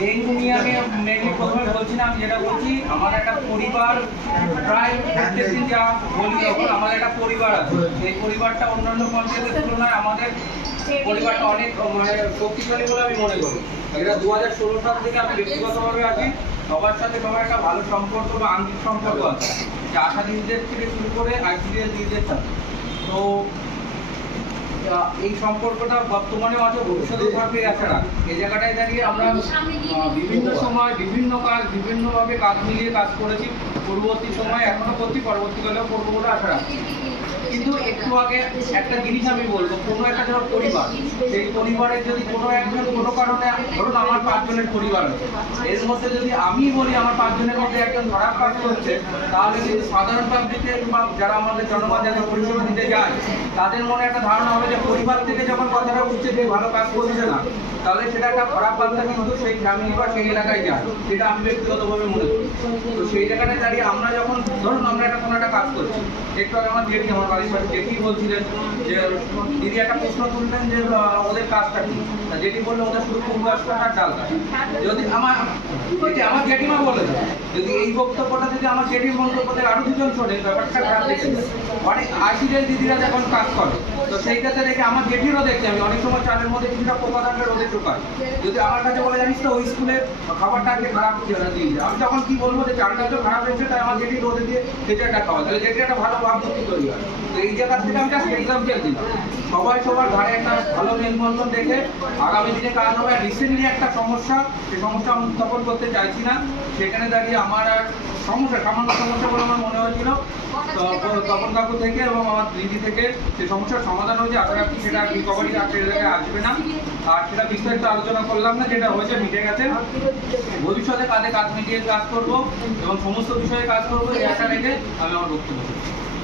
Dengue নিয়ে আমি mainly প্রথমে বলছি না, আমি যেটা বলছি আমার একটা পরিবার, প্রায় প্রত্যেকদিন যা বলি যখন আমার একটা পরিবার আছে, এই পরিবারটা অন্যান্য পঞ্চায়েতের তুলনায় আমাদের পরিবারটা অনেক মানে শক্তিশালী বলে আমি মনে করি। এটা 2016 সাল থেকে আমি ব্যক্তিগতভাবে আছি, সবার সাথে সবার একটা ভালো সম্পর্ক বা আন্তরিক সম্পর্ক আছে, যে আশা দিদিদের থেকে শুরু করে আইসিডিএস দিদিদের সাথে। তো এই সম্পর্কটা বর্তমানে আছে, ভবিষ্যতেও থাকবে। এছাড়া এই জায়গাটায় দাঁড়িয়ে আমরা বিভিন্ন সময় বিভিন্ন কাজ বিভিন্নভাবে কাজ মিলিয়ে কাজ করেছি, পূর্ববর্তী সময় এখনো করছি, পরবর্তীকালেও করবো বলে আশা রাখছি। কিন্তু একটু আগে একটা জিনিস আমি বলবো, কোনো একটা যারা পরিবার, সেই পরিবারের যদি কোনো একজন কোনো কারণে, ধরুন আমার 5 জনের পরিবার আছে, এর মধ্যে যদি আমি বলি আমার 5 জনের মধ্যে একজন খারাপ কাজ করছে, তাহলে কিন্তু সাধারণ পাবলিকে বা যারা আমাদের জনগণ যারা পরিষেবা দিতে যায় তাদের মনে একটা ধারণা হবে যে পরিবার থেকে যখন কথাটা উঠছে যে ভালো কাজ করছে না, তাহলে সেটা একটা খারাপ বার্তা কিন্তু সেই ফ্যামিলি বা সেই এলাকায় যায়, সেটা আমি ব্যক্তিগতভাবে মনে করি। তো সেই জায়গাটায় দাঁড়িয়ে আমরা যখন ধরুন আমরা একটা কোনো একটা কাজ করছি, একটু আগে আমার জেঠি, আমার বাড়ির পাশে জেঠি বলছিলেন যে দিদি একটা প্রশ্ন তুললেন যে ওদের কাজটা কি, জেঠি বললো ওদের শুধু ফুল গাছ কাটার ডাল কাটা। যদি আমার জেঠিমা বলেছে, যদি এই বক্তব্যটা যদি আমার জেঠির মন্তব্য থেকে আরো দুজন শোনে, ব্যাপারটা খারাপ দেখে অনেক আইসিডিএস দিদিরা যখন কাজ করে, তো সেই ক্ষেত্রে দেখে আমার জেঠিরও দেখছি আমি অনেক সময় চালের মধ্যে কিছুটা পোকা থাকলে রোদে শুকায়, যদি আমার কাছে বলে জানিস তো ওই স্কুলে খাবারটা আগে খারাপ দিয়ে আমি তখন কি বলবো যে চালটা তো খারাপ হয়েছে, তাই আমার জেঠি রোদে দিয়ে সেটা খাওয়া, তাহলে যেটি একটা ভালো ভাবমূর্তি তৈরি হয়। তো এই জায়গা থেকে আমি জাস্ট এক্সাম্পল দিলাম, সবাই সবার ঘরে একটা ভালো মেলবন্ধন দেখে আগামী দিনে কাজ হবে। রিসেন্টলি একটা সমস্যা, সেই সমস্যা আমি উত্থাপন করতে চাইছি না, সেখানে দাঁড়িয়ে আমার আর সমস্যা, সামান্য সমস্যা বলে আমার মনে হয়েছিল, তপন কাকু থেকে এবং আমার দিদি থেকে সেই সমস্যার সমাধান হয়েছে। আশা রাখছি সেটা রিকভারি জায়গায় আসবে না, আর সেটা বিস্তারিত আলোচনা করলাম না, যেটা হয়েছে মিটে গেছে। ভবিষ্যতে কাজে কাজ মিটিয়ে কাজ করবো এবং সমস্ত বিষয়ে কাজ করবো, এই আশা রেখে আমি আমার বক্তব্য